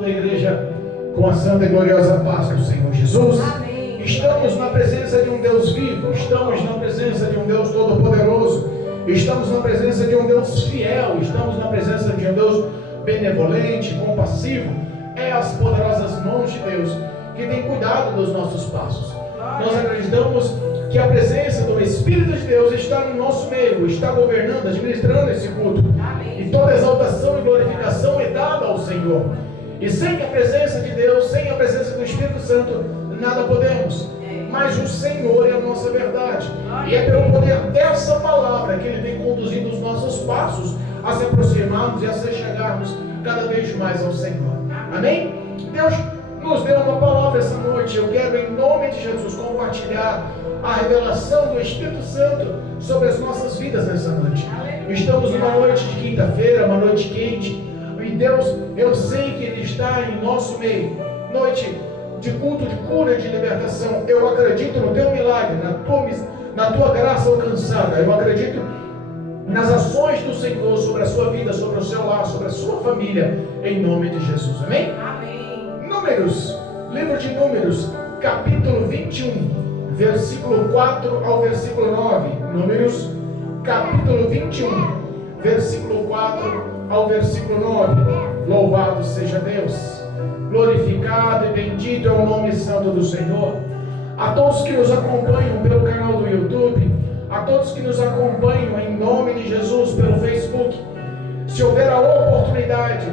Da igreja, com a santa e gloriosa paz do Senhor Jesus. Amém. Estamos na presença de um Deus vivo, estamos na presença de um Deus todo-poderoso, estamos na presença de um Deus fiel, estamos na presença de um Deus benevolente, compassivo. É as poderosas mãos de Deus que tem cuidado dos nossos passos. Nós acreditamos que a presença do Espírito de Deus está no nosso meio, está governando, administrando esse culto. Amém. E toda exaltação e glorificação é dada ao Senhor. E sem a presença de Deus, sem a presença do Espírito Santo, nada podemos. Mas o Senhor é a nossa verdade. E é pelo poder dessa palavra que Ele tem conduzido os nossos passos a se aproximarmos e a se chegarmos cada vez mais ao Senhor. Amém? Deus nos deu uma palavra essa noite. Eu quero, em nome de Jesus, compartilhar a revelação do Espírito Santo sobre as nossas vidas nessa noite. Estamos numa noite de quinta-feira, uma noite quente. E Deus, eu sei que Ele está em nosso meio. Noite de culto, de cura, de libertação. Eu acredito no teu milagre, na tua graça alcançada. Eu acredito nas ações do Senhor sobre a sua vida, sobre o seu lar, sobre a sua família, em nome de Jesus. Amém? Amém. Números, livro de Números, capítulo 21, versículo 4 ao versículo 9. Números, capítulo 21, versículo 4 ao versículo 9. Louvado seja Deus, glorificado e bendito é o nome santo do Senhor. A todos que nos acompanham pelo canal do YouTube, a todos que nos acompanham em nome de Jesus pelo Facebook, se houver a oportunidade,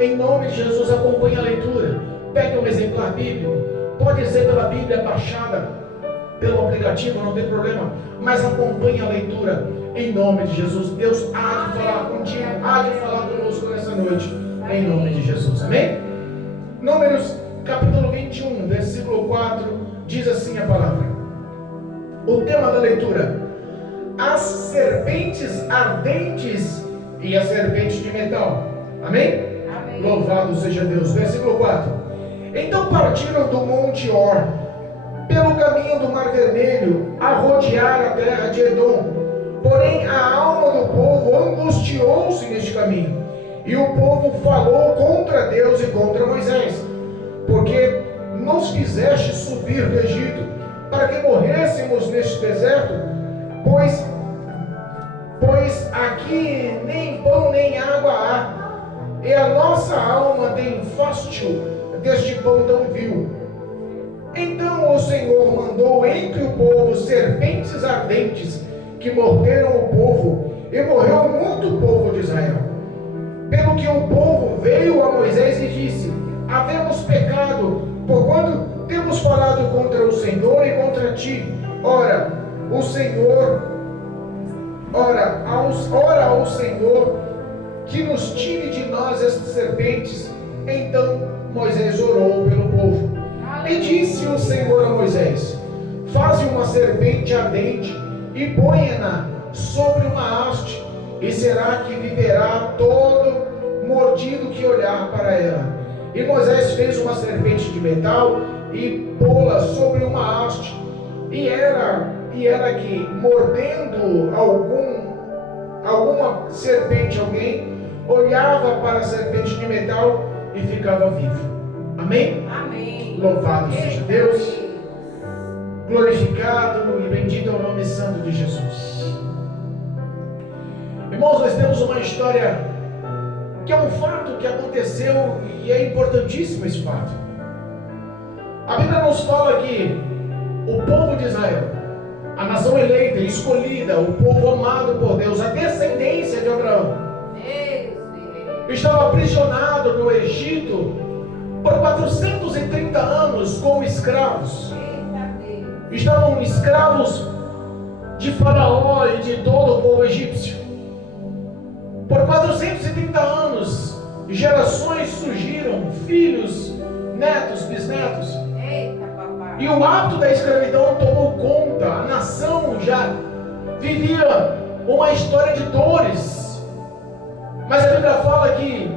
em nome de Jesus, acompanhe a leitura. Pegue um exemplar bíblico, pode ser pela Bíblia baixada pelo aplicativo, não tem problema, mas acompanhe a leitura em nome de Jesus. Deus há de falar contigo, há de falar conosco nessa noite, em nome de Jesus. Amém? Números capítulo 21, versículo 4, diz assim a palavra. O tema da leitura: as serpentes ardentes e a serpente de metal. Amém? Amém. Louvado seja Deus. Versículo 4. Então partiram do monte Or, pelo caminho do Mar Vermelho, a rodear a terra de Edom. Porém a alma do povo angustiou-se neste caminho, e o povo falou contra Deus e contra Moisés: porque nos fizeste subir do Egito, para que morrêssemos neste deserto? Pois aqui nem pão nem água há, e a nossa alma tem fástio deste pão tão vil. Então o Senhor mandou entre o povo serpentes ardentes, que morderam o povo, e morreu muito povo de Israel. Pelo que o povo veio a Moisés e disse: havemos pecado, porquanto temos falado contra o Senhor e contra ti. Ora ao Senhor que nos tire de nós estas serpentes. Então Moisés orou pelo povo. E disse o Senhor a Moisés: faze uma serpente ardente e ponha-na sobre uma haste, e será que viverá todo mordido que olhar para ela. E Moisés fez uma serpente de metal e pô-la sobre uma haste, e era que, mordendo alguma serpente, alguém olhava para a serpente de metal e ficava vivo. Amém? Amém. Louvado seja Deus, glorificado e bendito é o nome santo de Jesus. Irmãos, nós temos uma história que é um fato que aconteceu, e é importantíssimo esse fato. A Bíblia nos fala que o povo de Israel, a nação eleita, escolhida, o povo amado por Deus, a descendência de Abraão, estava aprisionado no Egito por 430 anos como escravos. Estavam escravos de Faraó e de todo o povo egípcio. Por 430 anos, gerações surgiram, filhos, netos, bisnetos. E o hábito da escravidão tomou conta. A nação já vivia uma história de dores. Mas a Bíblia fala que,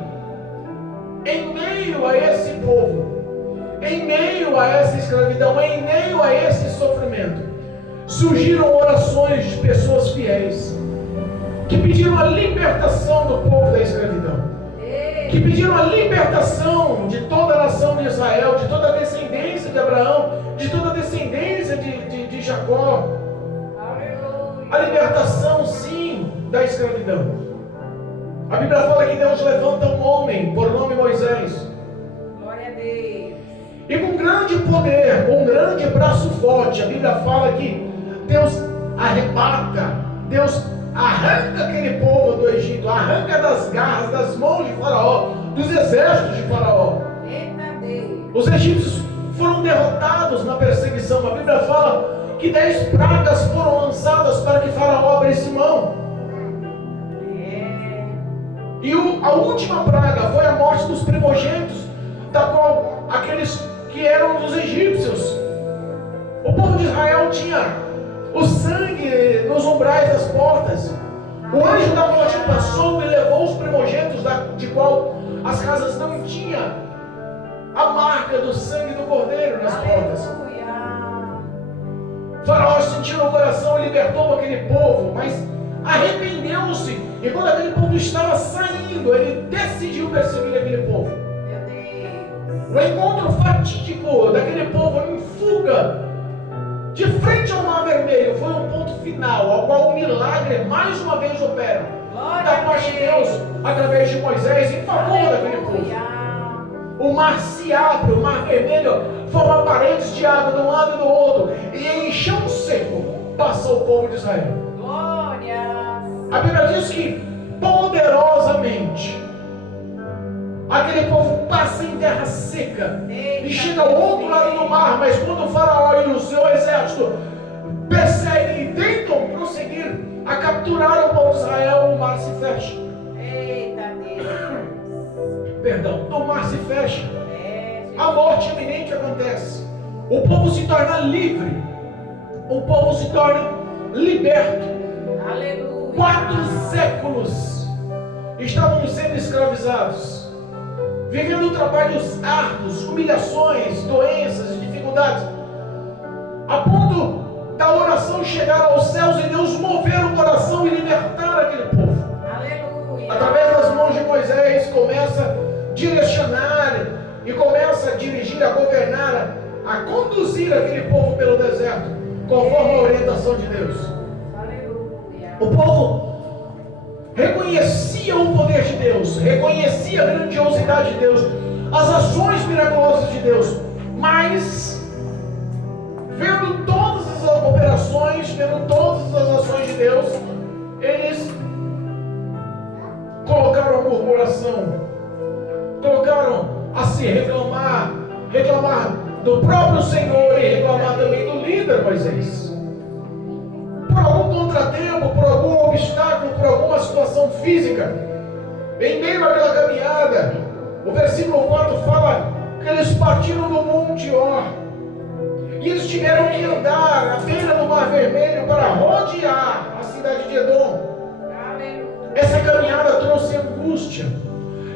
em meio a esse povo, em meio a essa escravidão, em meio a esse sofrimento, surgiram orações de pessoas fiéis, que pediram a libertação do povo da escravidão. que pediram a libertação de toda a nação de Israel, de toda a descendência de Abraão, de toda a descendência de Jacó. A libertação, sim, da escravidão. A Bíblia fala que Deus levanta um homem por nome Moisés. Glória a Deus. E com grande poder, com um grande braço forte, a Bíblia fala que Deus arrebata, Deus arranca aquele povo do Egito, arranca das garras, das mãos de Faraó, dos exércitos de Faraó. Eita Deus. Os egípcios foram derrotados na perseguição. A Bíblia fala que 10 pragas foram lançadas para que Faraó abrisse mão. E a última praga foi a morte dos primogênitos, da qual aqueles que eram dos egípcios. O povo de Israel tinha o sangue nos umbrais das portas. O anjo da morte passou e levou os primogênitos, de qual as casas não tinham a marca do sangue do cordeiro nas portas. Faraó sentiu no coração e libertou aquele povo, mas arrependeu-se. E quando aquele povo estava saindo, ele decidiu perseguir aquele povo. No encontro fatídico daquele povo em fuga, de frente ao Mar Vermelho, foi um ponto final, ao qual o milagre mais uma vez opera. Da parte de Deus, através de Moisés, em favor daquele povo. O mar se abre, o Mar Vermelho forma paredes de água de um lado e do outro, e em chão seco passou o povo de Israel. A Bíblia diz que poderosamente aquele povo passa em terra seca e chega ao outro lado do mar, mas quando o Faraó e o seu exército perseguem e tentam prosseguir a capturar o povo de Israel, o mar se fecha. Perdão, o mar se fecha. A morte iminente acontece. O povo se torna livre. O povo se torna liberto. Aleluia. 4 séculos estavam sendo escravizados, vivendo trabalhos árduos, humilhações, doenças e dificuldades, a ponto da oração chegar aos céus e Deus mover o coração e libertar aquele povo. Aleluia. Através das mãos de Moisés começa a direcionar e começa a dirigir, a governar, a conduzir aquele povo pelo deserto, conforme a orientação de Deus. O povo reconhecia o poder de Deus, reconhecia a grandiosidade de Deus, as ações miraculosas de Deus, mas vendo todas as operações, vendo todas as ações de Deus, eles colocaram a murmuração, colocaram a se reclamar do próprio Senhor e reclamar também do líder Moisés. Por algum contratempo, por algum obstáculo, por alguma situação física, em meio àquela caminhada, o versículo 4 fala que eles partiram do Monte Or, e eles tiveram que andar à beira do Mar Vermelho para rodear a cidade de Edom. Essa caminhada trouxe angústia.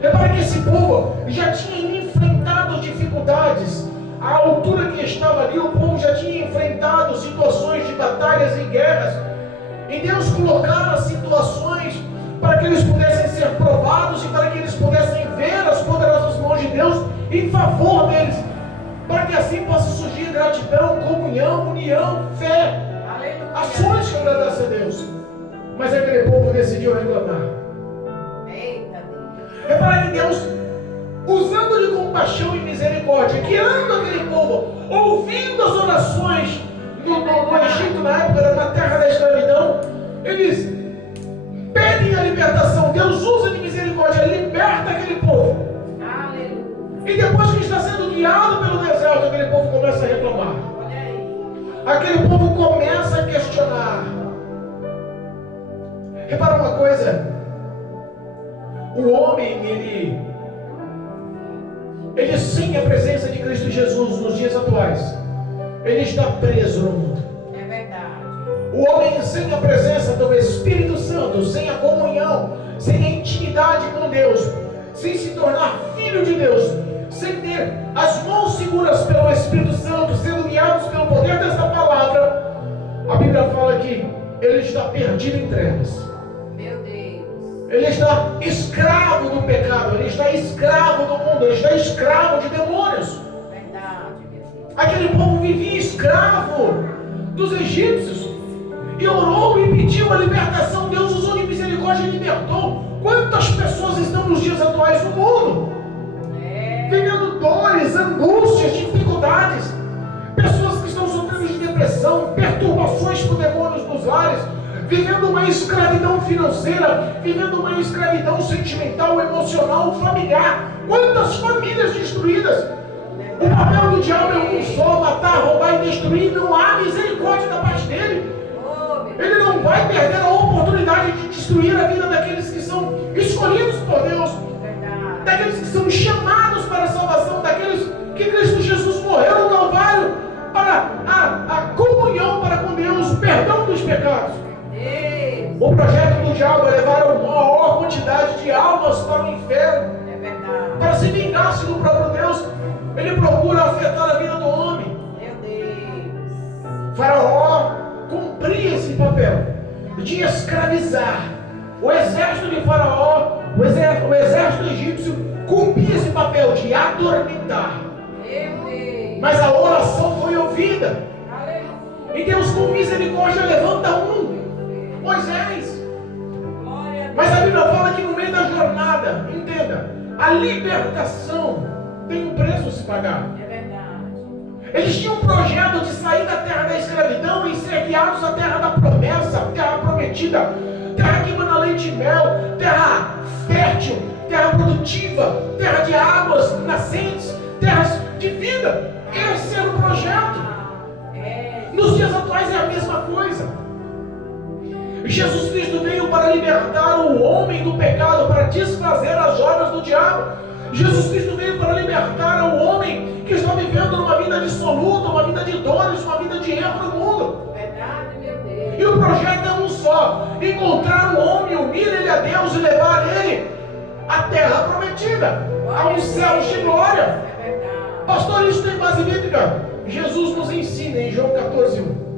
Repare que esse povo já tinha enfrentado dificuldades. À altura que estava ali, o povo já tinha enfrentado situações de batalhas e guerras. E Deus colocara situações para que eles pudessem ser provados e para que eles pudessem ver as poderosas mãos de Deus em favor deles, para que assim possa surgir gratidão, comunhão, união, fé, ações que agradacem a Deus. Mas aquele povo decidiu reclamar. Repare que Deus, usando de compaixão e misericórdia, guiando aquele povo, ouvindo as orações no Egito, na época, na terra da escravidão, eles pedem a libertação. Deus usa de misericórdia, liberta aquele povo. E depois que está sendo guiado pelo deserto, aquele povo começa a reclamar. Aquele povo começa a questionar. Repara uma coisa: o homem, ele sem a presença de Cristo Jesus nos dias atuais, ele está preso no mundo. É verdade. O homem sem a presença do Espírito Santo, sem a comunhão, sem a intimidade com Deus, sem se tornar filho de Deus, sem ter as mãos seguras pelo Espírito Santo, sendo guiados pelo poder desta palavra, a Bíblia fala que ele está perdido em trevas. Meu Deus. Ele está escravo do pecado, ele está escravo do mundo, ele está escravo de demônios. Verdade, meu Deus. Aquele povo vivia escravo dos egípcios e orou e pediu a libertação. Deus usou de misericórdia e libertou. Quantas pessoas estão nos dias atuais no mundo? Vivendo dores, angústias, dificuldades. Pessoas que estão sofrendo de depressão, perturbações por demônios nos lares, vivendo uma escravidão financeira, vivendo uma escravidão sentimental, emocional, familiar. Quantas famílias destruídas! O papel do diabo é um só: matar, roubar e destruir. Não há misericórdia da parte dele. Ele não vai perder a oportunidade de destruir a vida daqueles que são escolhidos por Deus, daqueles que são chamados para a salvação, daqueles que Cristo Jesus morreu no Calvário para a comunhão para com Deus, o perdão dos pecados. O projeto do diabo é levar a maior quantidade de almas para o inferno, para se vingar-se do próprio Deus. Ele procura afetar a vida do homem. Faraó cumpria esse papel de escravizar. O exército de Faraó, o exército egípcio, cumpria esse papel de atormentar. Mas a oração foi ouvida. E Deus, com misericórdia, levanta Moisés. Mas a Bíblia fala que no meio da jornada, entenda, a libertação tem um preço a se pagar. Eles tinham um projeto de sair da terra da escravidão e ser guiados à terra da promessa, terra prometida, terra que emana leite e mel, terra fértil, terra produtiva, terra de águas nascentes, terras de vida. Esse era o projeto. Nos dias atuais é a mesma coisa. Jesus Cristo veio para libertar o homem do pecado, para desfazer as obras do diabo. Jesus Cristo veio para libertar o homem que está vivendo numa vida dissoluta, uma vida de dores, uma vida de erro no mundo. E o projeto é um só: encontrar o homem, unir ele a Deus e levar ele à terra prometida, aos céus de glória. Pastor, isso tem base bíblica? Jesus nos ensina em João 14:1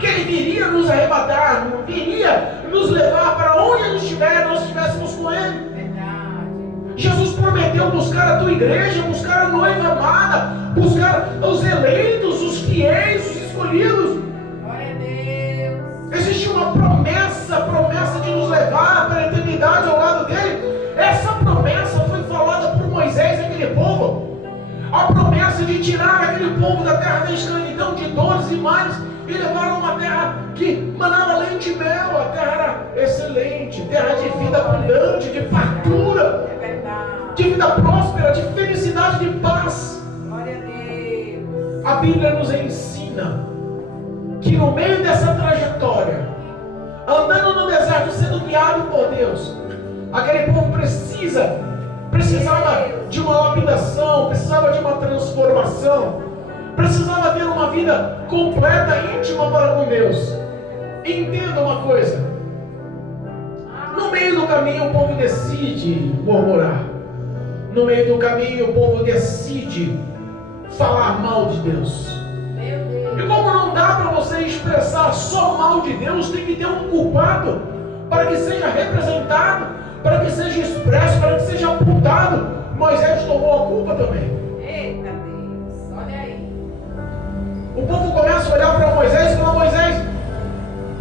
que ele viria nos arrebatar, viria nos levar para onde ele estiver, nós estivéssemos com ele. Jesus prometeu buscar a tua igreja, buscar a noiva amada, buscar os eleitos, os fiéis, os escolhidos. Existe uma promessa de nos levar para a eternidade ao lado dele. Essa promessa foi falada por Moisés e aquele povo. A promessa de tirar aquele povo da terra da escravidão, de dores e males, e levar a uma terra que manava leite e mel. A terra era excelente, terra de vida abundante, de fartura, de vida próspera, de felicidade, de paz. A Bíblia nos ensina que no meio dessa trajetória, andando no deserto, sendo guiado por Deus, aquele povo precisava de uma lapidação, precisava de uma transformação, precisava ter uma vida completa, íntima para com Deus. Entenda uma coisa: no meio do caminho o povo decide murmurar, no meio do caminho o povo decide falar mal de Deus. E como não dá para você expressar só mal de Deus, tem que ter um culpado para que seja representado, para que seja expresso, para que seja apontado. Moisés tomou a culpa também. Eita Deus, olha aí. O povo começa a olhar para Moisés e falar: Moisés,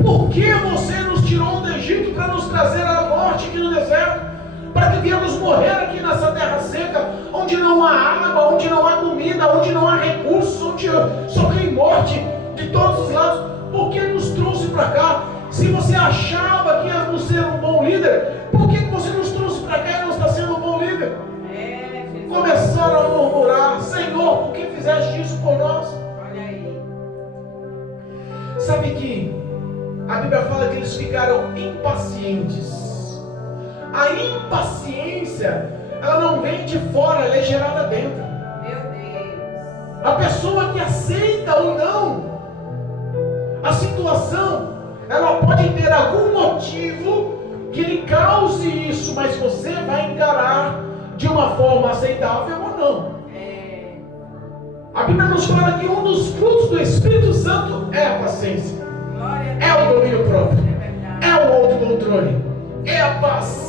por que você nos tirou do Egito para nos trazer à morte aqui no deserto? Para que viemos morrer aqui nessa terra seca, onde não há água, onde não há comida, onde não há recursos, onde só tem morte de todos os lados. Por que nos trouxe para cá? Se você achava que íamos ser um bom líder, por que você nos trouxe para cá e não está sendo um bom líder? Começaram a murmurar: Senhor, por que fizeste isso por nós? Olha aí. Sabe que a Bíblia fala que eles ficaram impacientes. A impaciência, ela não vem de fora, ela é gerada dentro. Meu Deus. A pessoa que aceita ou não a situação, ela pode ter algum motivo que lhe cause isso, mas você vai encarar de uma forma aceitável ou não. A Bíblia nos fala que um dos frutos do Espírito Santo é a paciência, é o domínio próprio, é o autocontrole. é a paz.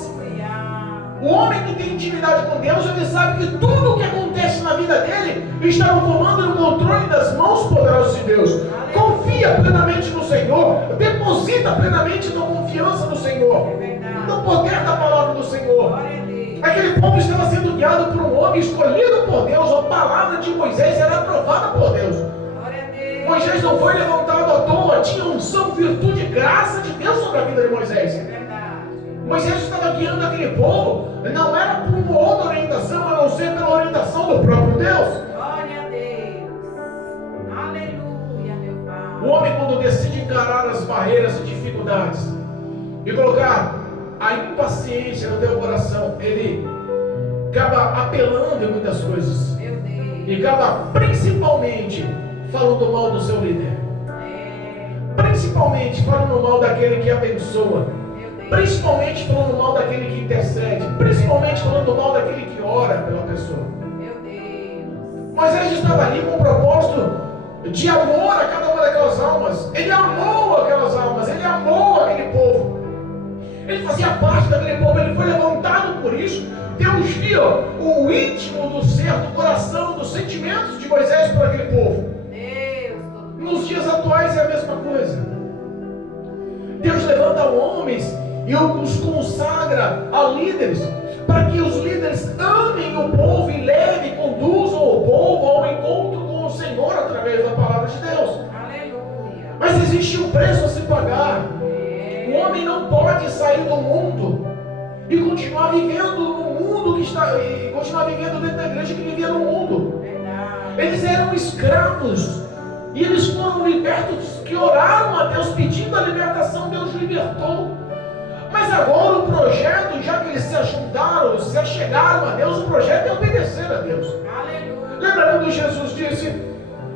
O homem que tem intimidade com Deus, ele sabe que tudo o que acontece na vida dele está no comando e no controle das mãos poderosas de Deus. Confia plenamente no Senhor, deposita plenamente tua confiança no Senhor, no poder da palavra do Senhor. Aquele povo estava sendo guiado por um homem escolhido por Deus. A palavra de Moisés era aprovada por Deus. Moisés não foi levantado à toa, tinha unção, virtude e graça de Deus sobre a vida de Moisés. Moisés estava guiando aquele povo, não era por uma outra orientação, a não ser pela orientação do próprio Deus. Glória a Deus. Aleluia, meu Pai. O homem, quando decide encarar as barreiras e dificuldades e colocar a impaciência no teu coração, ele acaba apelando em muitas coisas. Meu Deus. E acaba principalmente falando mal do seu líder. Principalmente falando mal daquele que abençoa. Principalmente falando mal daquele que intercede. Principalmente falando mal daquele que ora pela pessoa. Meu Deus. Moisés estava ali com o propósito de amor a cada uma daquelas almas. Ele amou aquelas almas. Ele amou aquele povo. Ele fazia parte daquele povo. Ele foi levantado por isso. Deus via o íntimo do ser, do coração, dos sentimentos de Moisés por aquele povo. Nos dias atuais é a mesma coisa. Deus levanta homens e os consagra a líderes, para que os líderes amem o povo e levem, conduzam o povo ao encontro com o Senhor através da palavra de Deus. Aleluia. Mas existe um preço a se pagar. O homem não pode sair do mundo e continuar vivendo no mundo que está, e continuar vivendo dentro da igreja que vivia no mundo. Eles eram escravos e eles foram libertos, que oraram a Deus pedindo a libertação. Deus libertou. Mas agora o projeto, já que eles se ajuntaram, se achegaram a Deus, o projeto é obedecer a Deus. Aleluia. Lembra quando Jesus disse: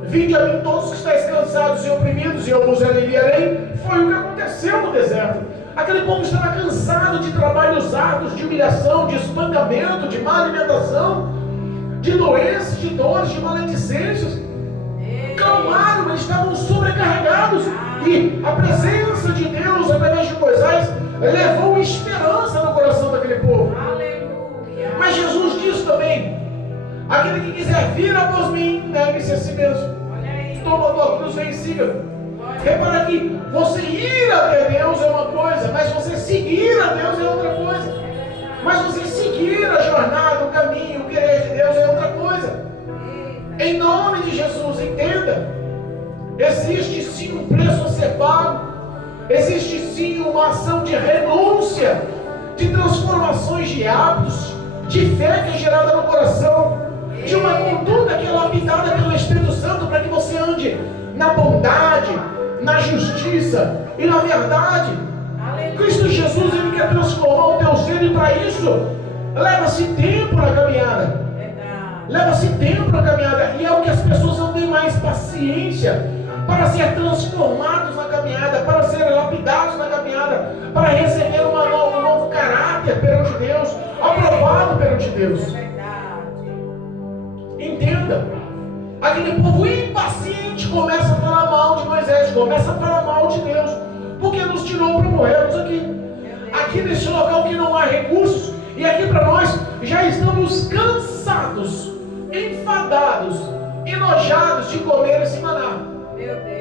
vinde a mim todos que estáis cansados e oprimidos, e eu vos aliviarei? Foi o que aconteceu no deserto. Aquele povo estava cansado de trabalhos árduos, de humilhação, de espancamento, de má alimentação, de doenças, de dores, de maledicências. Clamaram, eles estavam sobrecarregados, e a presença de Deus através de Moisés levou esperança no coração daquele povo. Aleluia. Mas Jesus disse também: aquele que quiser vir após mim, negue-se a si mesmo. Olha aí. Toma a tua cruz, vem e siga. Glória. Repara que você ir até Deus é uma coisa, mas você seguir a Deus é outra coisa. Mas você seguir a jornada, o caminho, o querer de Deus é outra coisa. Em nome de Jesus, entenda: existe sim um preço a ser pago. Existe sim uma ação de renúncia, de transformações de hábitos, de fé que é gerada no coração, de uma conduta que é lapidada pelo Espírito Santo, para que você ande na bondade, na justiça e na verdade. Cristo Jesus, Ele quer transformar o teu ser, e para isso leva-se tempo na caminhada. Leva-se tempo na caminhada, e é o que as pessoas não têm mais paciência para ser transformados na caminhada, para serem lapidados na caminhada, para receber um novo caráter perante Deus, aprovado perante Deus. Entenda, aquele povo impaciente começa a falar mal de Moisés, começa a falar mal de Deus, porque nos tirou para morrermos aqui nesse local que não há recursos, e aqui para nós já estamos cansados, enfadados, enojados de comer esse maná. Meu Deus.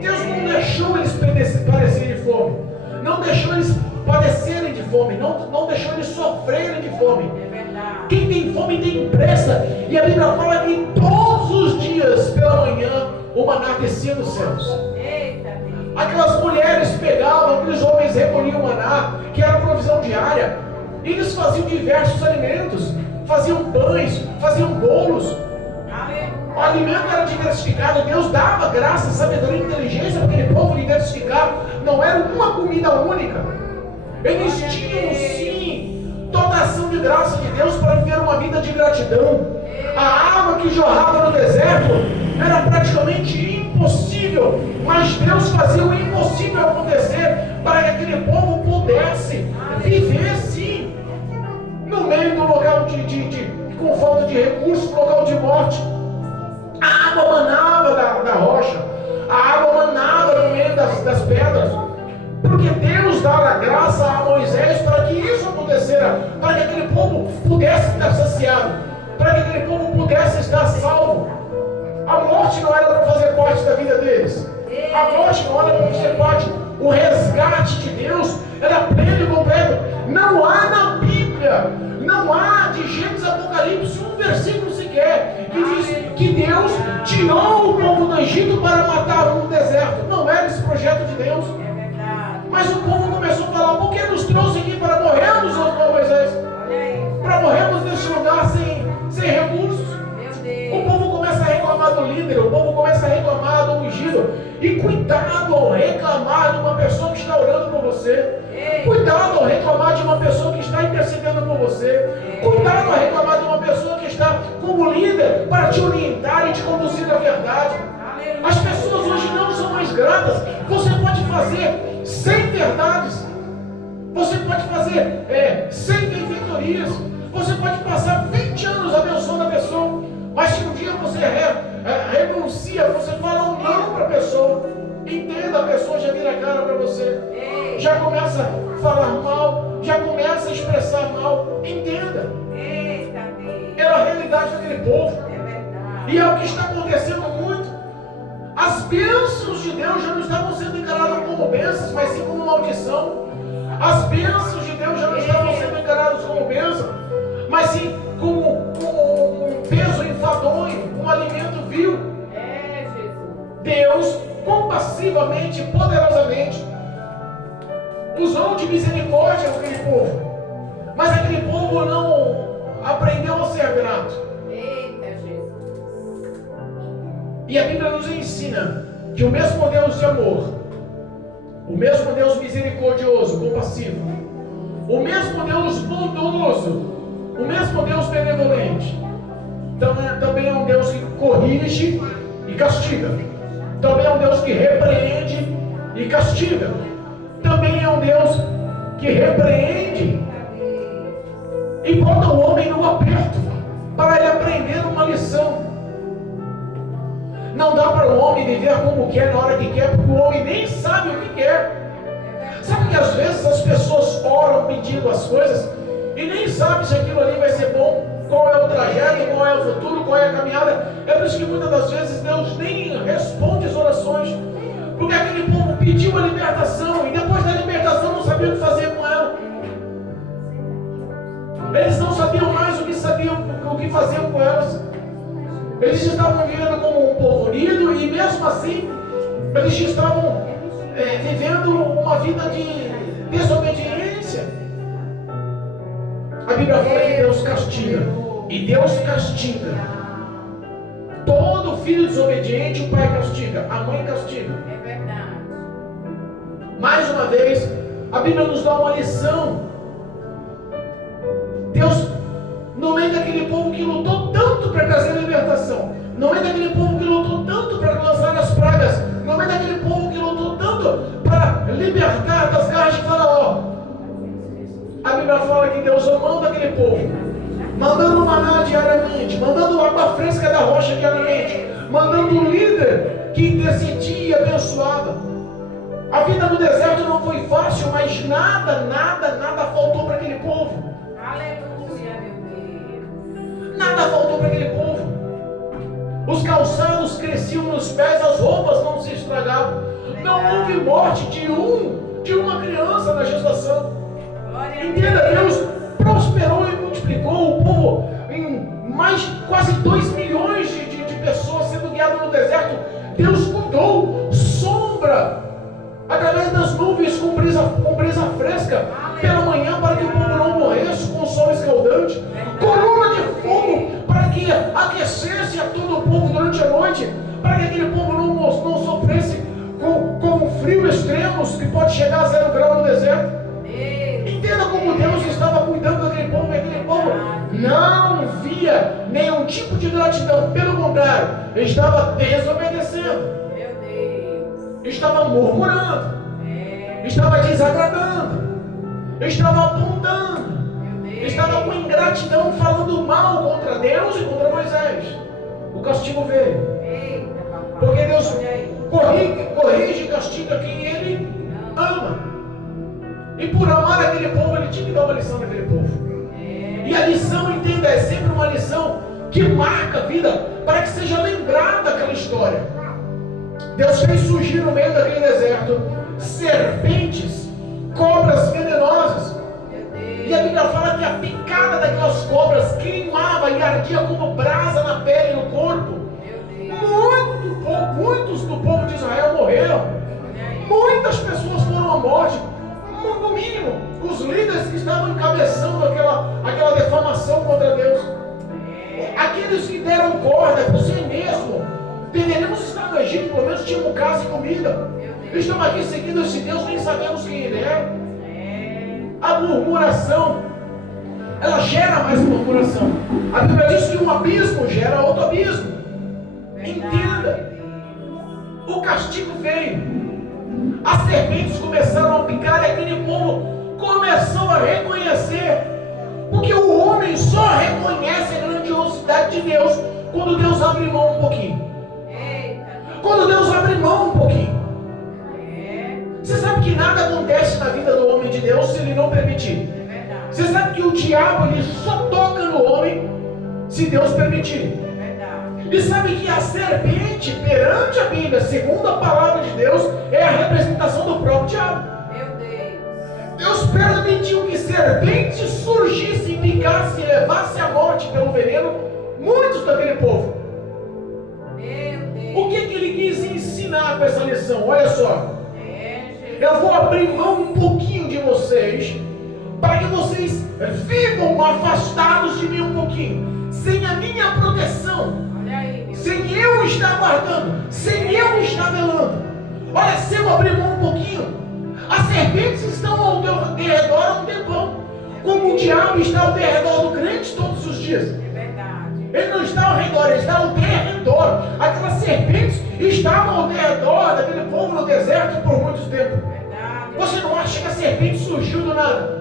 Deus não deixou eles padecerem de fome, não deixou eles padecerem de fome, não deixou eles sofrerem de fome. É verdade. Quem tem fome tem pressa, e a Bíblia fala que todos os dias pela manhã o maná descia dos céus. Eita Deus. Aquelas mulheres pegavam, aqueles homens recolhiam o maná, que era provisão diária, e eles faziam diversos alimentos, faziam pães, faziam bolos. O alimento era diversificado. Deus dava graça, sabedoria e inteligência para aquele povo diversificado. Não era uma comida única. Eles tinham sim toda a ação de graça de Deus para viver uma vida de gratidão. A água que jorrava no deserto era praticamente impossível, mas Deus fazia o impossível acontecer para que aquele povo pudesse viver sim no meio do local com falta de recursos, no local de morte. A água manava da rocha, a água manava no meio das pedras. Porque Deus dá a graça a Moisés para que isso acontecesse, para que aquele povo pudesse estar saciado, para que aquele povo pudesse estar salvo. A morte não era para fazer parte da vida deles. A morte não era para fazer parte. O resgate de Deus era pleno e completo. Não há na Bíblia, não há de Gênesis a Apocalipse um versículo sequer que diz que Deus tirou o povo do Egito para matar no deserto. Não era esse projeto de Deus. Mas o povo começou a falar: por que nos trouxe aqui para morrermos, ó Moisés? Para morrermos neste lugar sem recursos? O povo começa a reclamar do líder, o povo começa a reclamar do ungido. E cuidado ao reclamar de uma pessoa que está orando por você. Cuidado ao reclamar de uma pessoa que está intercedendo por você. Cuidado ao reclamar de uma pessoa que está como líder para te orientar e te conduzir à verdade. As pessoas hoje não são mais gratas. Você pode fazer 100 verdades. Você pode fazer 100 benfeitorias. Você pode passar 20 anos abençoando a pessoa. Mas se um dia você renuncia, você fala um não para a pessoa, entenda, a pessoa já vira a cara para você, já começa a falar mal, já começa a expressar mal, entenda. Era a realidade daquele povo. E é o que está acontecendo muito. As bênçãos de Deus já não estavam sendo encaradas como bênçãos, mas sim como maldição. As bênçãos de Deus já não estavam sendo encaradas como bênção, mas sim como um peso enfadonho, um alimento vil. Deus, compassivamente, poderosamente, usou de misericórdia aquele povo, mas aquele povo não aprendeu a ser grato. E a Bíblia nos ensina que o mesmo Deus de amor, o mesmo Deus misericordioso, compassivo, o mesmo Deus bondoso, o mesmo Deus benevolente, também é um Deus que corrige e castiga. Também é um Deus que repreende e castiga. Também é um Deus que repreende e bota o homem no aperto para ele aprender uma lição. Não dá para o homem viver como quer, na hora que quer, porque o homem nem sabe o que quer. Sabe que às vezes as pessoas oram pedindo as coisas e nem sabem se aquilo ali vai ser bom, qual é o trajeto, qual é o futuro, qual é a caminhada. É por isso que muitas das vezes Deus nem responde as orações, porque aquele povo pediu a libertação e depois da libertação não sabia o que fazer com ela. Eles não sabiam mais o que faziam com elas. Eles estavam vivendo como um povo unido e mesmo assim eles estavam vivendo uma vida de desobediência. A Bíblia fala que Deus castiga, e Deus castiga todo filho desobediente. O pai castiga, a mãe castiga. É verdade. Mais uma vez, a Bíblia nos dá uma lição. Deus, no meio daquele povo que lutou tanto para trazer a libertação, no meio daquele povo que lutou tanto para lançar as pragas, no meio daquele povo que lutou tanto para libertar das garras de Faraó, a Bíblia fala que Deus amando aquele povo, mandando maná diariamente, mandando água fresca da rocha diariamente, mandando um líder que intercedia e abençoava. A vida no deserto não foi fácil, mas nada faltou para aquele povo. Aleluia, meu Deus. Nada faltou para aquele povo. Os calçados cresciam nos pés, as roupas não se estragavam. Não houve morte de uma criança na gestação. Entenda, Deus prosperou e multiplicou o povo em mais quase 2 milhões de pessoas sendo guiadas no deserto. Deus cuidou, sombra através das nuvens com brisa fresca pela manhã para que o povo não morresse com o sol escaldante, coluna de fogo para que aquecesse a todo o povo durante a noite, para que aquele povo não sofresse com frio extremos que pode chegar a 0 graus no deserto. Entenda como Deus estava cuidando daquele povo, e aquele povo não via nenhum tipo de gratidão, pelo contrário, estava desobedecendo, estava murmurando, estava desagradando, estava apontando, estava com ingratidão, falando mal contra Deus e contra Moisés. O castigo veio, porque Deus corrige e castiga quem Ele ama. tinha que dar uma lição naquele povo. E a lição, entenda, é sempre uma lição que marca a vida, para que seja lembrada aquela história. Deus fez surgir no meio daquele deserto serpentes, cobras venenosas. E a Bíblia fala que a picada daquelas cobras queimava e ardia como brasa na pele e no corpo. Muitos do povo de Israel morreram. Muitas pessoas foram à morte. No mínimo, os líderes que estavam encabeçando aquela defamação contra Deus. Aqueles que deram corda, você mesmo. Deveríamos estar no Egito, pelo menos tínhamos casa e comida. Estamos aqui seguindo esse Deus, nem sabemos quem Ele é. A murmuração, ela gera mais murmuração. A Bíblia diz que um abismo gera outro abismo. Entenda, o castigo veio. As serpentes começaram a picar e aquele povo começou a reconhecer. Porque o homem só reconhece a grandiosidade de Deus quando Deus abre mão um pouquinho. Quando Deus abre mão um pouquinho. Você sabe que nada acontece na vida do homem de Deus se ele não permitir. Você sabe que o diabo ele só toca no homem se Deus permitir. E sabe que a serpente perante a Bíblia, segundo a palavra de Deus, é a representação do próprio diabo. Deus permitiu que serpentes surgissem, picassem e levassem à morte pelo veneno muitos daquele povo. O que ele quis ensinar com essa lição? Olha só. Eu vou abrir mão um pouquinho de vocês, para que vocês vivam afastados de mim um pouquinho, sem a minha proteção, sem eu estar guardando, sem eu estar velando. Olha, se eu abrir mão um pouquinho, as serpentes estão ao teu redor há um tempão, como o diabo está ao redor do crente todos os dias. Ele não está ao redor, ele está ao derredor. Aquelas serpentes estavam ao redor daquele povo no deserto por muito tempo. Você não acha que a serpente surgiu do nada?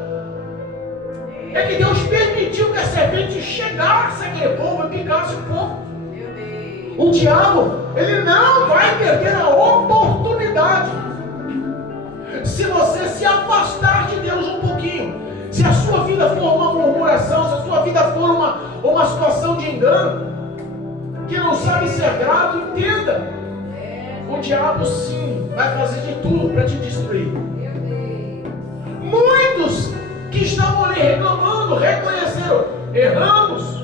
É que Deus permitiu que a serpente chegasse àquele povo e picasse o povo. O diabo, ele não vai perder a oportunidade. Se você se afastar de Deus um pouquinho, se a sua vida for uma murmuração, se a sua vida for uma situação de engano, que não sabe ser grato, entenda. O diabo sim vai fazer de tudo para te destruir. Muitos que estavam ali reclamando, reconheceram: erramos,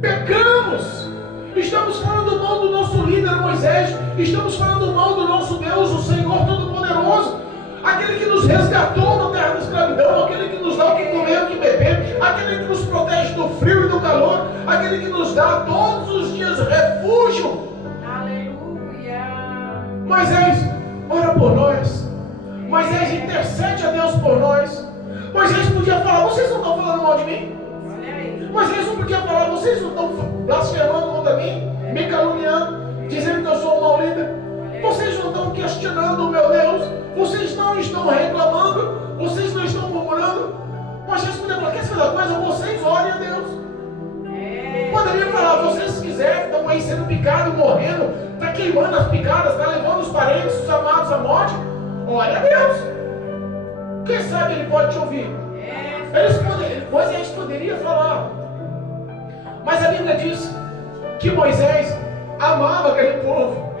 pecamos, estamos falando mal do nosso líder Moisés, estamos falando mal do nosso Deus, o Senhor Todo-Poderoso, aquele que nos resgatou da terra da escravidão, aquele que nos dá o que comer e o que beber, aquele que nos protege do frio e do calor, aquele que nos dá todos os dias refúgio. Aleluia. Moisés, ora por nós. Moisés intercede a Deus por nós. Moisés podia falar: vocês não estão falando mal de mim? Moisés não podia falar: vocês não estão blasfemando contra mim, me caluniando, dizendo que eu sou um mau líder? Vocês não estão questionando o meu Deus? Vocês não estão reclamando? Vocês não estão murmurando? Moisés podia falar: quer saber da coisa? Vocês orem a Deus. Poderia falar: vocês quiserem, estão aí sendo picados, morrendo, está queimando as picadas, está levando os parentes, os amados à morte. Olha a Deus. Quem sabe ele pode te ouvir. Moisés poderia falar. Mas a Bíblia diz que Moisés amava aquele povo.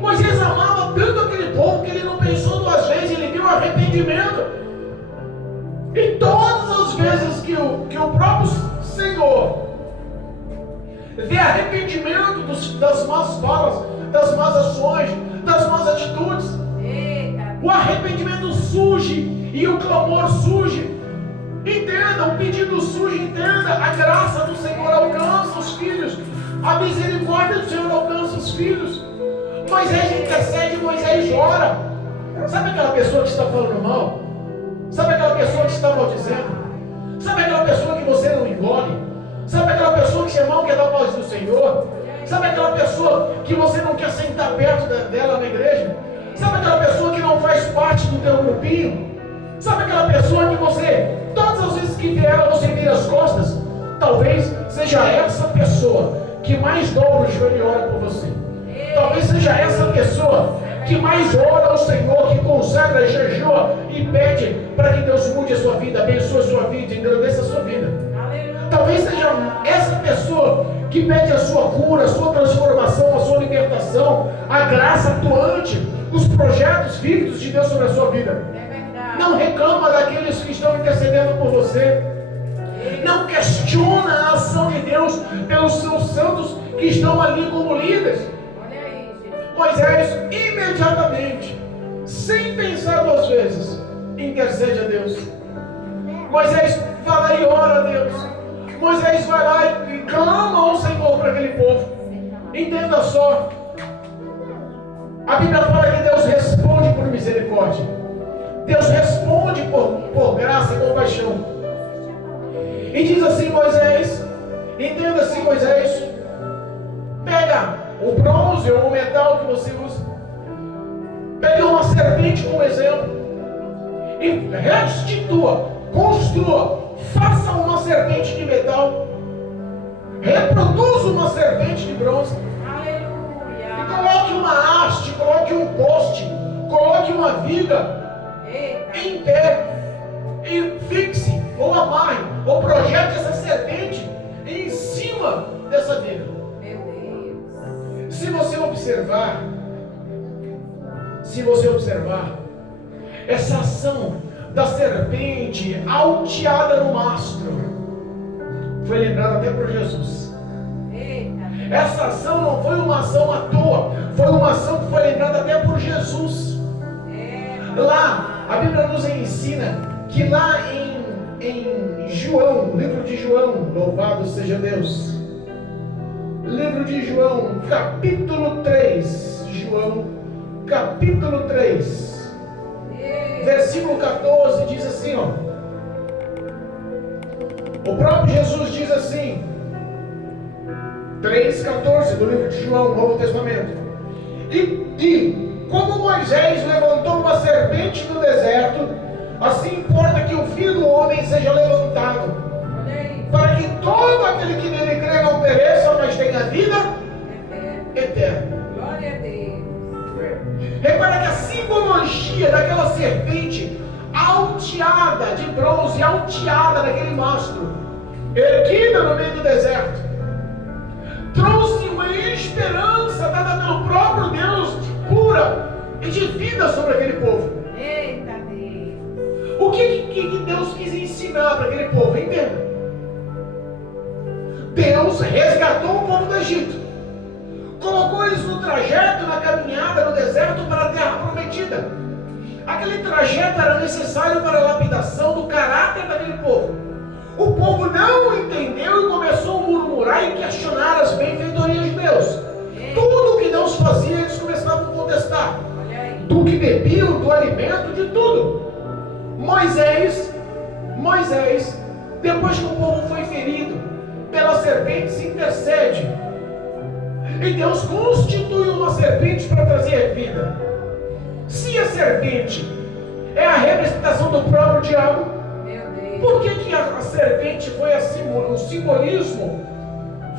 Moisés amava tanto aquele povo que ele não pensou duas vezes, ele viu arrependimento. E todas as vezes que o próprio Senhor vê arrependimento das más falas, das más ações, das más atitudes, o arrependimento surge e o clamor surge. Entenda, o pedido surge, entenda, a graça do Senhor alcança os filhos, a misericórdia do Senhor alcança os filhos. Moisés intercede, Moisés ora. Sabe aquela pessoa que está falando mal? Sabe aquela pessoa que está maldizendo? Sabe aquela pessoa que você não engole? Sabe aquela pessoa que você não quer dar a voz do Senhor? Sabe aquela pessoa que você não quer sentar perto dela na igreja? Sabe aquela pessoa que não faz parte do teu grupinho? Sabe aquela pessoa que você, todas as vezes que vê ela, você vira as costas? Talvez seja essa pessoa que mais dobra o joelho e ora por você. Talvez seja essa pessoa que mais ora ao Senhor, que consagra, jejua e pede para que Deus mude a sua vida, abençoe a sua vida, engrandeça a sua vida. Talvez seja essa pessoa que pede a sua cura, a sua transformação, a sua libertação, a graça atuante, os projetos vívidos de Deus sobre a sua vida. Não reclama daqueles que estão intercedendo por você. Não questiona a ação de Deus pelos seus santos que estão ali como líderes. Moisés, imediatamente, sem pensar duas vezes, intercede a Deus. Moisés vai lá e ora a Deus. Moisés vai lá e clama ao Senhor para aquele povo. Entenda só, a Bíblia fala que Deus responde por misericórdia. Deus responde por graça e compaixão. E diz assim, Moisés, entenda assim, Moisés, pega o bronze ou o metal que você usa, pega uma serpente como exemplo e restitua, construa, faça uma serpente de metal, reproduza uma serpente de bronze. Aleluia. E coloque uma haste, coloque um poste, coloque uma viga em pé e fixe ou amarre ou projete essa serpente em cima dessa viga. Se você observar essa ação da serpente alteada no mastro, foi lembrada até por Jesus. Essa ação não foi uma ação à toa, foi uma ação que foi lembrada até por Jesus. Lá, a Bíblia nos ensina que lá em João, livro de João, louvado seja Deus, livro de João, capítulo 3, João, capítulo 3, versículo 14, diz assim, ó, o próprio Jesus diz assim, 3,14 do livro de João, Novo Testamento, e como Moisés levantou uma serpente no deserto, assim importa que o Filho do Homem seja levantado, para que todo aquele que nele crê não pereça, mas tenha vida eterna. Glória a Deus. Repara que a simbologia daquela serpente alteada de bronze, alteada naquele mastro, erguida no meio do deserto, trouxe uma esperança dada pelo próprio Deus de cura e de vida sobre aquele povo. Eita Deus. O que Deus quis ensinar para aquele povo? Entenda. Deus resgatou o povo do Egito, colocou eles no trajeto, na caminhada, no deserto para a terra prometida. Aquele trajeto era necessário para a lapidação do caráter daquele povo. O povo não entendeu e começou a murmurar e questionar as benfeitorias de Deus. Tudo que Deus fazia, eles começavam a contestar. Do que bebiam, do alimento, de tudo. Moisés, depois que o povo foi ferido pela serpente, se intercede. E Deus constitui uma serpente para trazer vida. Se a serpente é a representação do próprio diabo, por que a serpente foi um simbolismo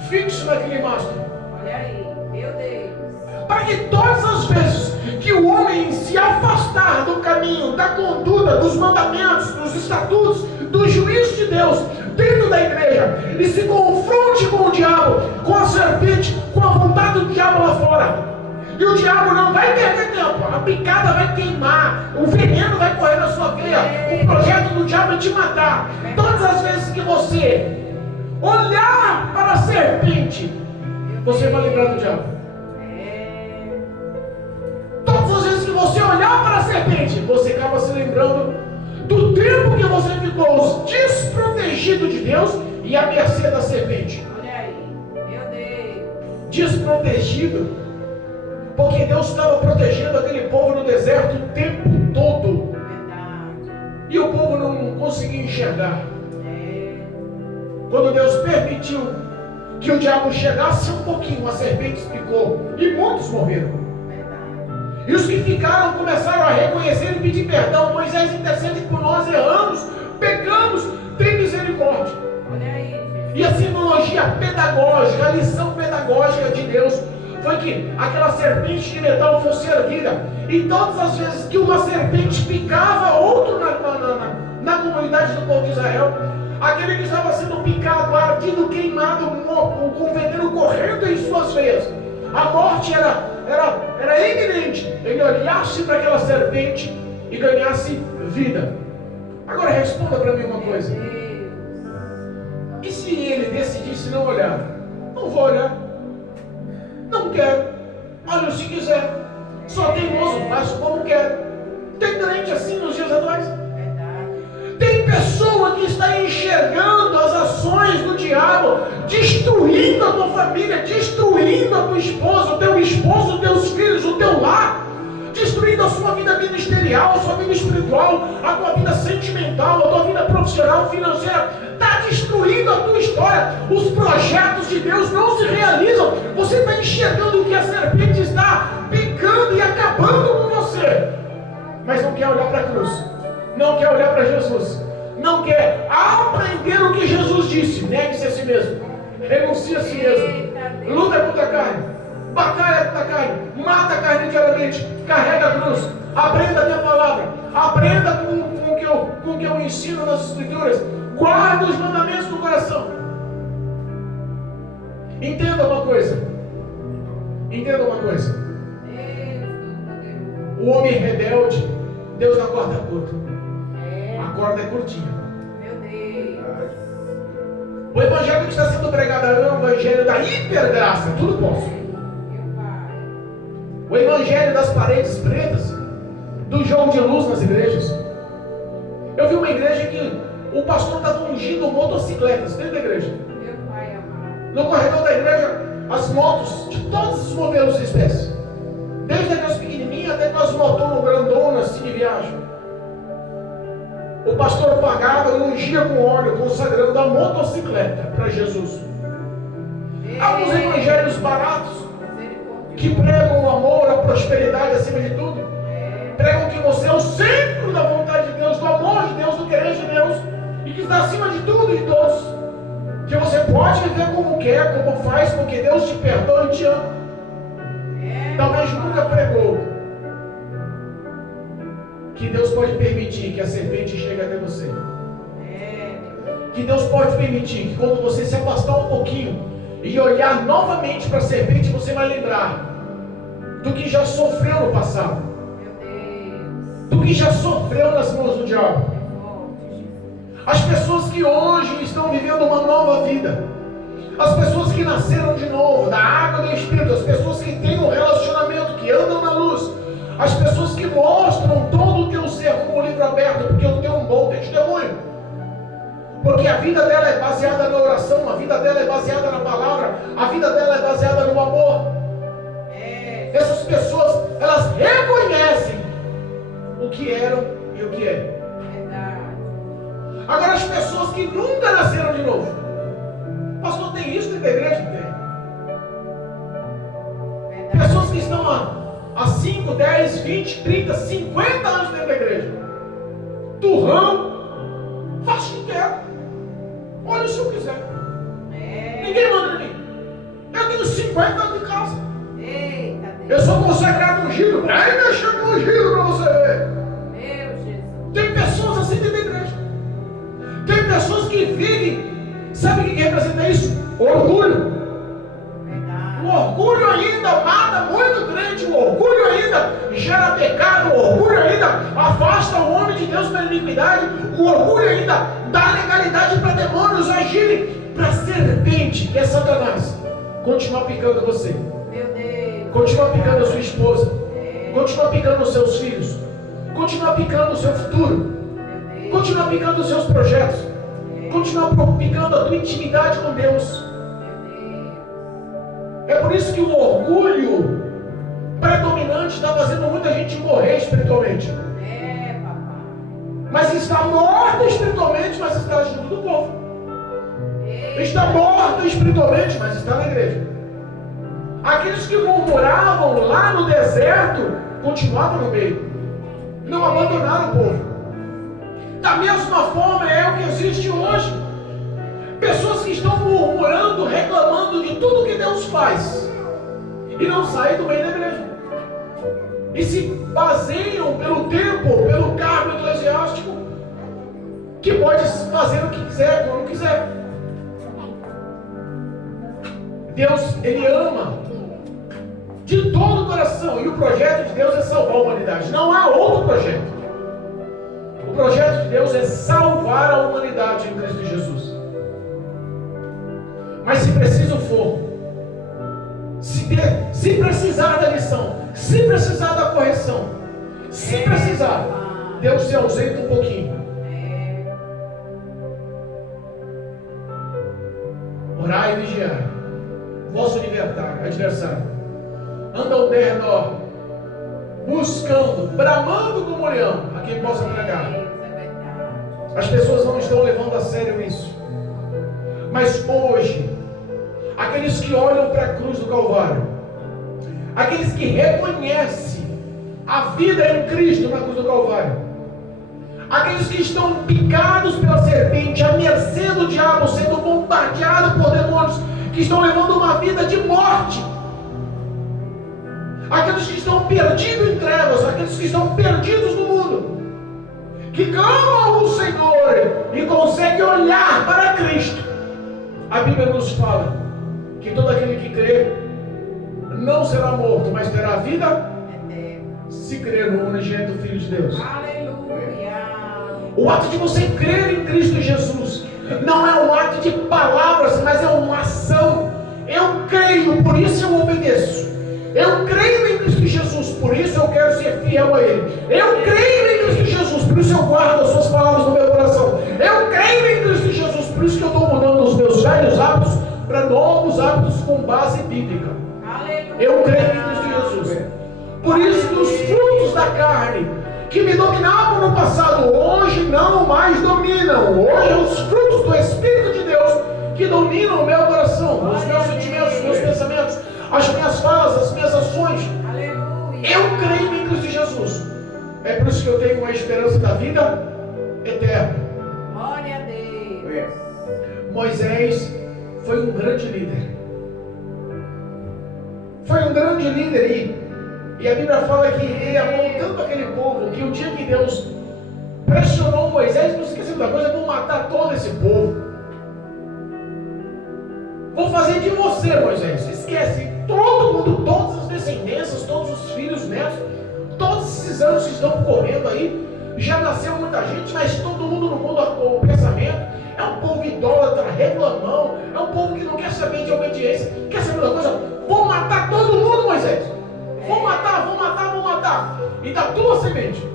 fixo naquele mastro? Olha aí, meu Deus. Para que todas as vezes que o homem se afastar do caminho, da conduta, dos mandamentos, dos estatutos, do juízo de Deus dentro da igreja e se confronte com o diabo, com a serpente, com a vontade do diabo lá fora, e o diabo não vai perder tempo, a picada vai queimar, o veneno vai correr na sua veia, o projeto do diabo é te matar. Todas as vezes que você olhar para a serpente, você vai lembrar do diabo. Todas as vezes que você olhar para a serpente, você acaba se lembrando do tempo que você ficou desprotegido de Deus e à mercê da serpente. Olha aí, meu Deus. Desprotegido, porque Deus estava protegendo aquele povo no deserto o tempo todo. Verdade. E o povo não conseguia enxergar. Quando Deus permitiu que o diabo chegasse um pouquinho, a serpente explicou, e muitos morreram. E os que ficaram começaram a reconhecer e pedir perdão. Moisés intercede por nós, erramos, pecamos, tem misericórdia. Olha aí. E a simbologia pedagógica, a lição pedagógica de Deus foi que aquela serpente de metal fosse erguida. E todas as vezes que uma serpente picava outro na comunidade do povo de Israel, aquele que estava sendo picado, ardido, queimado, com veneno correndo em suas veias, a morte era iminente. Ele olhasse para aquela serpente e ganhasse vida. Agora responda para mim uma coisa: e se ele decidisse não olhar? Não vou olhar, não quero, olha se quiser, só teimoso, faço como quero. Tem crente assim nos dias atuais? Tem pessoa que está enxergando as ações do diabo, destruindo a tua família, destruindo a tua esposa, o teu esposo, os teus filhos, o teu lar, destruindo a sua vida ministerial, a sua vida espiritual, a tua vida sentimental, a tua vida profissional, financeira. Está destruindo a tua história. Os projetos de Deus não se realizam. Você está enxergando que a serpente está picando e acabando com você, mas não quer olhar para a cruz, não quer olhar para Jesus, não quer aprender o que Jesus disse. Negue-se a si mesmo, renuncie a si mesmo, luta contra a carne, batalha contra a carne, mata a carne diariamente, carrega a cruz, aprenda a minha palavra, aprenda com o que eu ensino nas Escrituras, guarda os mandamentos do coração. Entenda uma coisa, o homem rebelde, Deus não corta curto, a corda é curtinha. O evangelho que está sendo pregado é o evangelho da hipergraça, tudo posso. O evangelho das paredes pretas, do jogo de luz nas igrejas. Eu vi uma igreja que o pastor estava ungindo motocicletas dentro da igreja. No corredor da igreja, as motos de todos os modelos e espécies, desde aquelas pequenininhas até aquelas motonas grandonas assim de viagem. O pastor pagava e ungia com óleo, consagrando a motocicleta para Jesus. Alguns evangelhos baratos que pregam o amor, a prosperidade acima de tudo, pregam que você é o centro da vontade de Deus, do amor de Deus, do querer de Deus, e que está acima de tudo e de todos, que você pode viver como quer, como faz, porque Deus te perdoa e te ama. Talvez nunca pregou que Deus pode permitir que a serpente chegue até você, que Deus pode permitir que quando você se afastar um pouquinho e olhar novamente para a serpente, você vai lembrar do que já sofreu no passado, do que já sofreu nas mãos do diabo. As pessoas que hoje estão vivendo uma nova vida, as pessoas que nasceram de novo, da água do Espírito, as pessoas que têm um relacionamento, que andam na luz, as pessoas que mostram todo o teu ser como um livro aberto, porque eu tenho um bom testemunho, porque a vida dela é baseada na oração, a vida dela é baseada na palavra, a vida dela é baseada no amor. Essas pessoas, elas reconhecem o que eram e o que é. Agora as pessoas que nunca nasceram de novo, pastor, tem isso dentro da igreja? Tem. Pessoas que estão há 5, 10, 20, 30, 50 anos dentro da igreja, turrão, faço o que quero, olha se eu quiser, ninguém manda em mim. Eu tenho 50 anos de casa, eu sou consagrado ungido, aí deixa eu ungido para você ver. Tem pessoas assim dentro da igreja, tem pessoas que vivem, sabe o que representa isso? Orgulho. O orgulho ainda mata muito crente, o orgulho ainda gera pecado, o orgulho ainda afasta o homem de Deus pela iniquidade, o orgulho ainda dá legalidade para demônios agirem, para a serpente, que é Satanás, continuar picando você, continuar picando a sua esposa, continuar picando os seus filhos, continuar picando o seu futuro, continuar picando os seus projetos, continuar picando a tua intimidade com Deus. É por isso que o orgulho predominante está fazendo muita gente morrer espiritualmente. Mas está morta espiritualmente, mas está junto do povo. Está morta espiritualmente, mas está na igreja. Aqueles que murmuravam lá no deserto continuavam no meio, não abandonaram o povo. Da mesma forma é o que existe hoje. Pessoas que estão murmurando, reclamando de tudo que Deus faz, e não saem do meio da igreja. E se baseiam pelo tempo, pelo cargo eclesiástico, que pode fazer o que quiser, quando quiser. Deus, Ele ama de todo o coração, e o projeto de Deus é salvar a humanidade. Não há outro projeto. O projeto de Deus é salvar a humanidade em Cristo Jesus. Mas se preciso for, se precisar da lição, se precisar da correção, se precisar, Deus se ausenta um pouquinho. Orai e vigiai. Vosso adversário anda ao derredor, buscando, bramando como leão, a quem possa tragar. As pessoas não estão levando a sério isso. Mas hoje, aqueles que olham para a cruz do Calvário, aqueles que reconhecem a vida em Cristo na cruz do Calvário, aqueles que estão picados pela serpente, à mercê do diabo, sendo bombardeados por demônios, que estão levando uma vida de morte, aqueles que estão perdidos em trevas, aqueles que estão perdidos no mundo, que clamam ao Senhor e conseguem olhar para Cristo. A Bíblia nos fala que todo aquele que crê não será morto, mas terá vida se crer no unigênito Filho de Deus. Aleluia. O ato de você crer em Cristo Jesus não é um ato de palavras, mas é uma ação. Eu creio, por isso eu obedeço. Eu creio em Cristo Jesus, por isso eu quero ser fiel a Ele. Eu creio em Cristo Jesus, por isso eu guardo as suas palavras no meu coração. Eu creio em Cristo Jesus, por isso que eu estou mudando os meus velhos hábitos para novos hábitos com base bíblica. Aleluia. Eu creio em Cristo Jesus. Por isso que os frutos da carne que me dominavam no passado, hoje não mais dominam. Hoje os frutos do Espírito de Deus que dominam o meu coração, os meus sentimentos, os meus pensamentos, as minhas falas, as minhas ações. Aleluia. Eu creio em Cristo Jesus. É por isso que eu tenho uma esperança da vida eterna. Glória a Deus. Moisés foi um grande líder. Foi um grande líder e a Bíblia fala que ele amou tanto aquele povo que o dia que Deus pressionou Moisés, não esqueça da coisa, eu vou matar todo esse povo. Vou fazer de você, Moisés. Esquece todo mundo, todas as descendências, todos os filhos, netos, todos esses anos que estão correndo aí. Já nasceu muita gente, mas todo mundo no mundo, o pensamento é um povo idólatra, reclamão, é um povo que não quer saber de obediência. Quer saber da coisa? Vou matar todo mundo, Moisés. Vou matar, vou matar, vou matar. E da tua semente,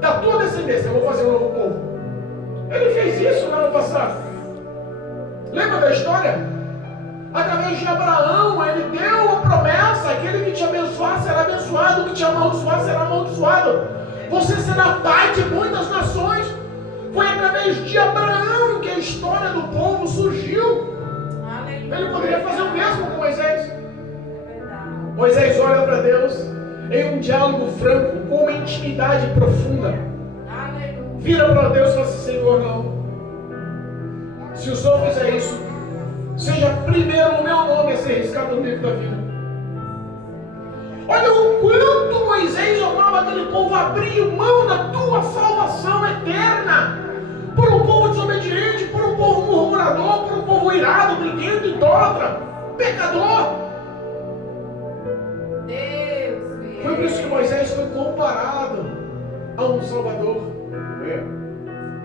da tua descendência, eu vou fazer um novo povo. Ele fez isso no ano passado. Lembra da história? Através de Abraão, ele deu a promessa: aquele que te abençoar será abençoado, o que te amaldiçoar será amaldiçoado. Você será pai de muitas nações. Foi através de Abraão que a história do povo surgiu. Aleluia. Ele poderia fazer o mesmo com Moisés. Moisés olha para Deus em um diálogo franco, com uma intimidade profunda. Aleluia. Vira para Deus e fala assim: Senhor, não. Se o Senhor fizer isso, seja primeiro o meu nome a ser riscado no livro da vida. Olha o quanto Moisés amava aquele povo, abriu mão da tua salvação eterna por um povo desobediente, por um povo murmurador, por um povo irado, briguento, idólatra, pecador. Deus. Foi por isso que Moisés foi comparado a um Salvador.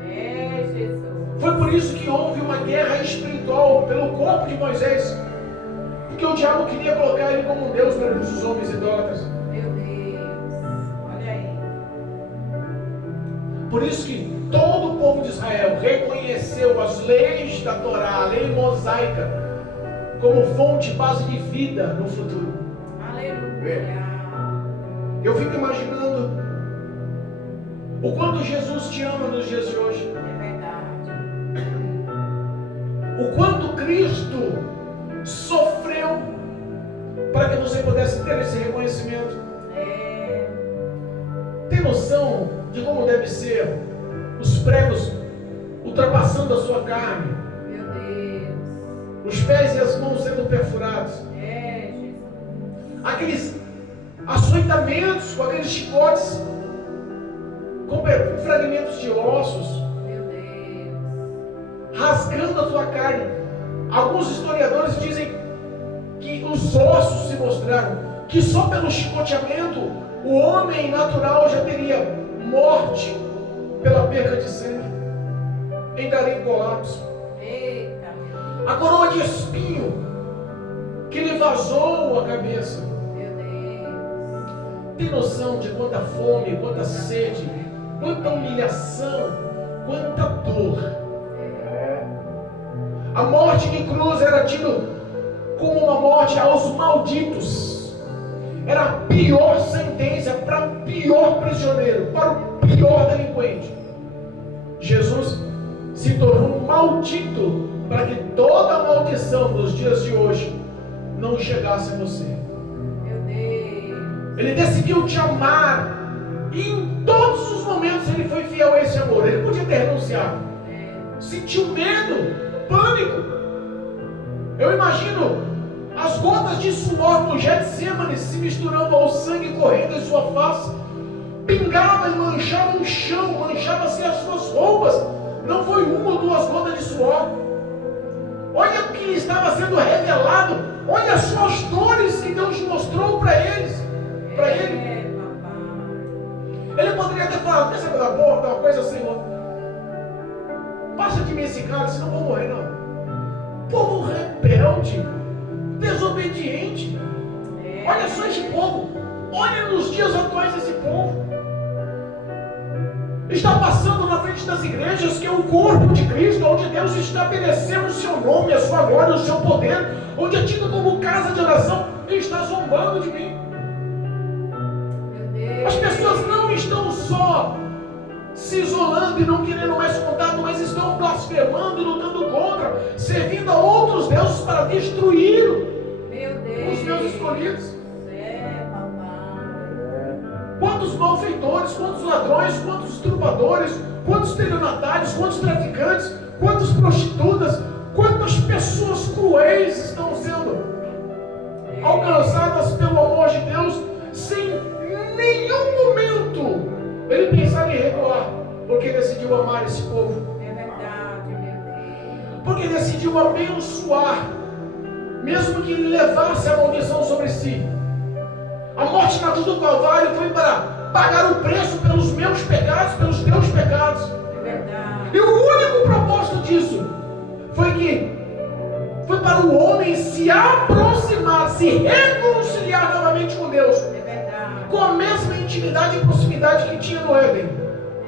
É, Jesus. Foi por isso que houve uma guerra espiritual pelo corpo de Moisés. Porque o diabo queria colocar ele como um Deus para os homens idólatras. Meu Deus. Olha aí. Por isso que todo o povo de Israel reconheceu as leis da Torá, a lei mosaica, como fonte, base de vida no futuro. Aleluia. Eu fico imaginando o quanto Jesus te ama nos dias de hoje. É verdade. O quanto Cristo sofreu para que você pudesse ter esse reconhecimento. É. Tem noção de como deve ser os pregos ultrapassando a sua carne, Meu Deus. os pés e as mãos sendo perfurados, É, Jesus. aqueles açoitamentos, com aqueles chicotes, com fragmentos de ossos, Meu Deus. rasgando a tua carne. Alguns historiadores dizem que os ossos se mostraram, que só pelo chicoteamento o homem natural já teria morte pela perca de sangue, entraria em colapso. Eita, meu A coroa de espinho que lhe vazou a cabeça. Deus. Tem noção de quanta fome, quanta sede, quanta humilhação, quanta dor? A morte de cruz era tido como uma morte aos malditos. Era a pior sentença para o pior prisioneiro, para o pior delinquente. Jesus se tornou maldito para que toda a maldição dos dias de hoje não chegasse a você. Meu Deus. Ele decidiu te amar e em todos os momentos ele foi fiel a esse amor. Ele podia ter renunciado, sentiu medo, pânico. Eu imagino as gotas de suor no Getsemane se misturando ao sangue correndo em sua face, pingava e manchava o chão, manchava-se as suas roupas. Não foi uma ou duas gotas de suor. Olha o que estava sendo revelado, olha as suas dores que Deus mostrou para eles, para ele. Papai. Ele poderia ter falado: quer saber da porta, uma coisa, Senhor, passa de mim esse cara, senão eu vou morrer. Não. Povo rebelde, desobediente. Olha só esse povo, olha nos dias atuais esse povo. Está passando na frente das igrejas, que é o corpo de Cristo, onde Deus estabeleceu o seu nome, a sua glória, o seu poder, onde é tido como casa de oração, e está zombando de mim. As pessoas não estão só se isolando e não querendo mais contato, mas estão blasfemando, lutando contra, servindo a outros deuses para destruir Meu Deus. os meus escolhidos. Papai. Quantos malfeitores, quantos ladrões, quantos estupradores, quantos estelionatários, quantos traficantes, quantas prostitutas, quantas pessoas cruéis estão sendo alcançadas pelo amor de Deus, sem nenhum momento ele pensar em recuar, porque decidiu amar esse povo, É verdade, meu Deus. porque decidiu abençoar, mesmo que ele levasse a maldição sobre si. A morte na cruz do Calvário foi para pagar o preço pelos meus pecados, pelos teus pecados. É verdade. E o único propósito disso foi para o homem se aproximar, se reconciliar novamente com Deus, É verdade. com a mesma intimidade e proximidade que tinha no Éden.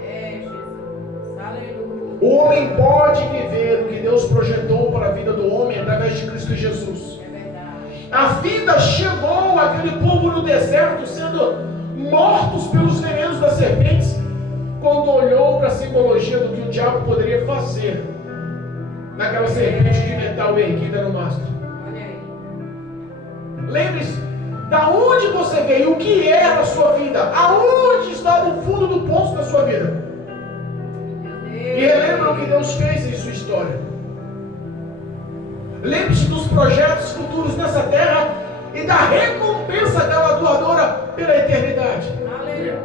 É, Jesus. Aleluia. O homem pode viver o que Deus projetou para a vida do homem através de Cristo Jesus. É verdade. A vida chegou àquele povo no deserto, sendo mortos pelos venenos das serpentes, quando olhou para a simbologia do que o diabo poderia fazer naquela serpente de metal erguida no mastro. Olha aí. Lembre-se, da onde você veio, o que era a sua vida, aonde estava o fundo do poço da sua vida. Meu Deus. E relembra o que Deus fez em sua história. Lembre-se dos projetos futuros nessa terra e da recompensa galardoadora pela eternidade. Aleluia.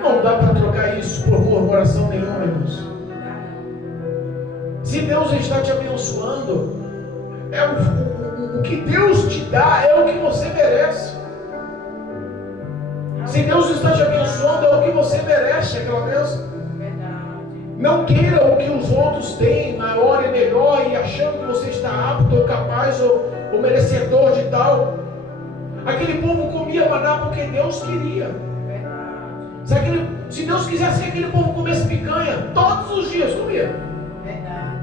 Não dá para trocar isso por murmuração nenhuma, irmãos. Não dá, não. Se Deus está te abençoando, o que Deus te dá é o que você merece. Se Deus está te abençoando, é o que você merece, aquela bênção. Verdade. Não queira o que os outros têm, maior e melhor, e achando que você está apto ou capaz ou merecedor de tal. Aquele povo comia maná porque Deus queria. Verdade. Se Deus quisesse que aquele povo comesse picanha todos os dias, comia. Verdade.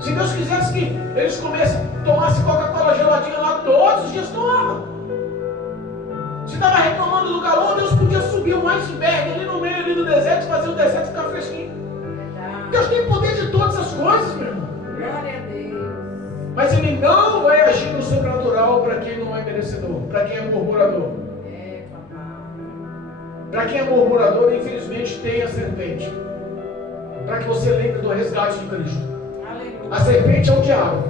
Se Deus quisesse que eles tomassem Coca-Cola geladinha lá todos os dias, tomava. Se estava reclamando do calor, Deus podia subir um iceberg ali no meio ali do deserto e fazer o deserto ficar fresquinho. Verdade. Deus tem poder de todas as coisas, meu irmão. Glória a Deus. Mas Ele não vai agir no sobrenatural para quem não é merecedor, para quem é murmurador. É, papai. Para quem é murmurador, infelizmente, tem a serpente. Para que você lembre do resgate de Cristo. Aleluia. A serpente é o diabo.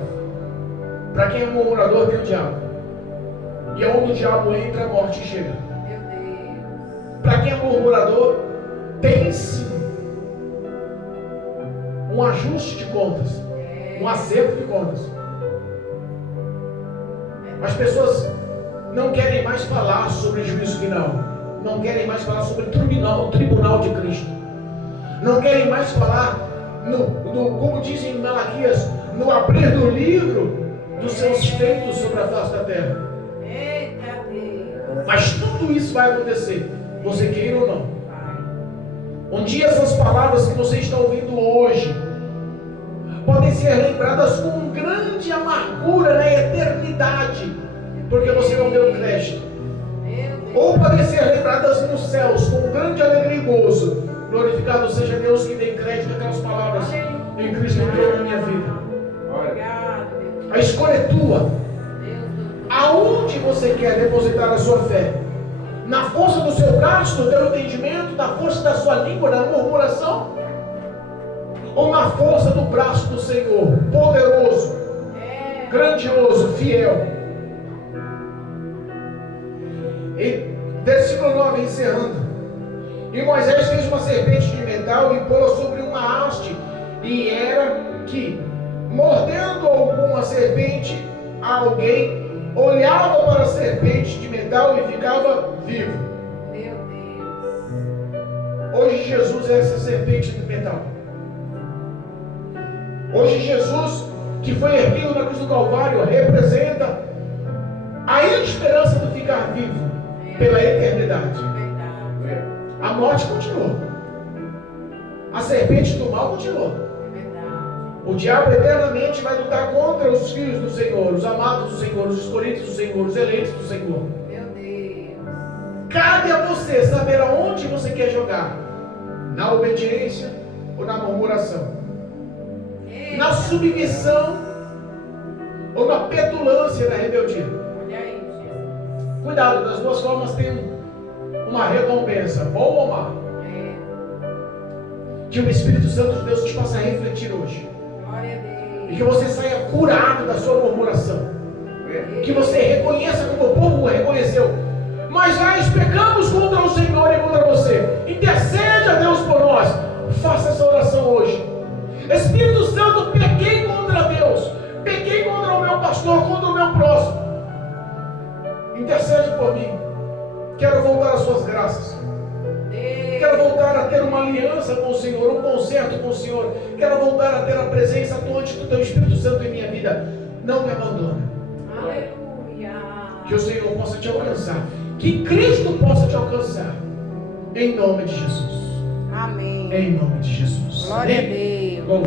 Para quem é murmurador, tem o diabo. E onde o diabo entra, a morte chega. Meu Deus. Para quem é murmurador, tem sim um ajuste de contas, um acerto de contas. As pessoas não querem mais falar sobre juízo final, não querem mais falar sobre o tribunal de Cristo, não querem mais falar, como dizem em Malaquias, no abrir do livro dos seus feitos sobre a face da terra. Eita Deus. Mas tudo isso vai acontecer, você queira ou não. Um dia essas palavras que você está ouvindo hoje podem ser lembradas com grande amargura na eternidade, porque você não deu crédito. Ou podem ser lembradas nos céus com grande alegria e gozo. Glorificado seja Deus que dê crédito àquelas palavras em Cristo entrou na minha vida. A escolha é tua. Aonde você quer depositar a sua fé? Na força do seu braço, do teu entendimento, na força da sua língua, na murmuração? Ou na força do braço do Senhor, poderoso, grandioso, fiel? E versículo 9, encerrando. E Moisés fez uma serpente de metal e pô-la sobre uma haste, e era que, mordendo alguma serpente, alguém olhava para a serpente de metal e ficava vivo. Meu Deus. Hoje Jesus é essa serpente de metal. Hoje Jesus, que foi erguido na cruz do Calvário, representa a esperança de ficar vivo pela eternidade. A morte continuou. A serpente do mal continuou. O diabo eternamente vai lutar contra os filhos do Senhor, os amados do Senhor, os escolhidos do Senhor, os eleitos do Senhor. Meu Deus. Cabe a você saber aonde você quer jogar: na obediência ou na murmuração, na submissão ou na petulância, na rebeldia. Olha aí, Jesus. Cuidado, das duas formas tem uma recompensa, boa ou má. Que o Espírito Santo de Deus te faça refletir hoje. Glória a Deus. E que você saia curado da sua murmuração. Que você reconheça como o povo reconheceu: mas nós pecamos contra o Senhor e contra você. Intercede a Deus por nós. Faça essa oração hoje. Espírito Santo, pequei contra Deus, pequei contra o meu pastor, contra o meu próximo. Intercede por mim. Quero voltar às suas graças. Quero voltar a ter uma aliança com o Senhor, um concerto com o Senhor. Quero voltar a ter a presença atuante do Teu Espírito Santo em minha vida. Não me abandona. Aleluia. Que o Senhor possa te alcançar. Que Cristo possa te alcançar. Em nome de Jesus. Amém. Em nome de Jesus. Glória a Amém? Deus.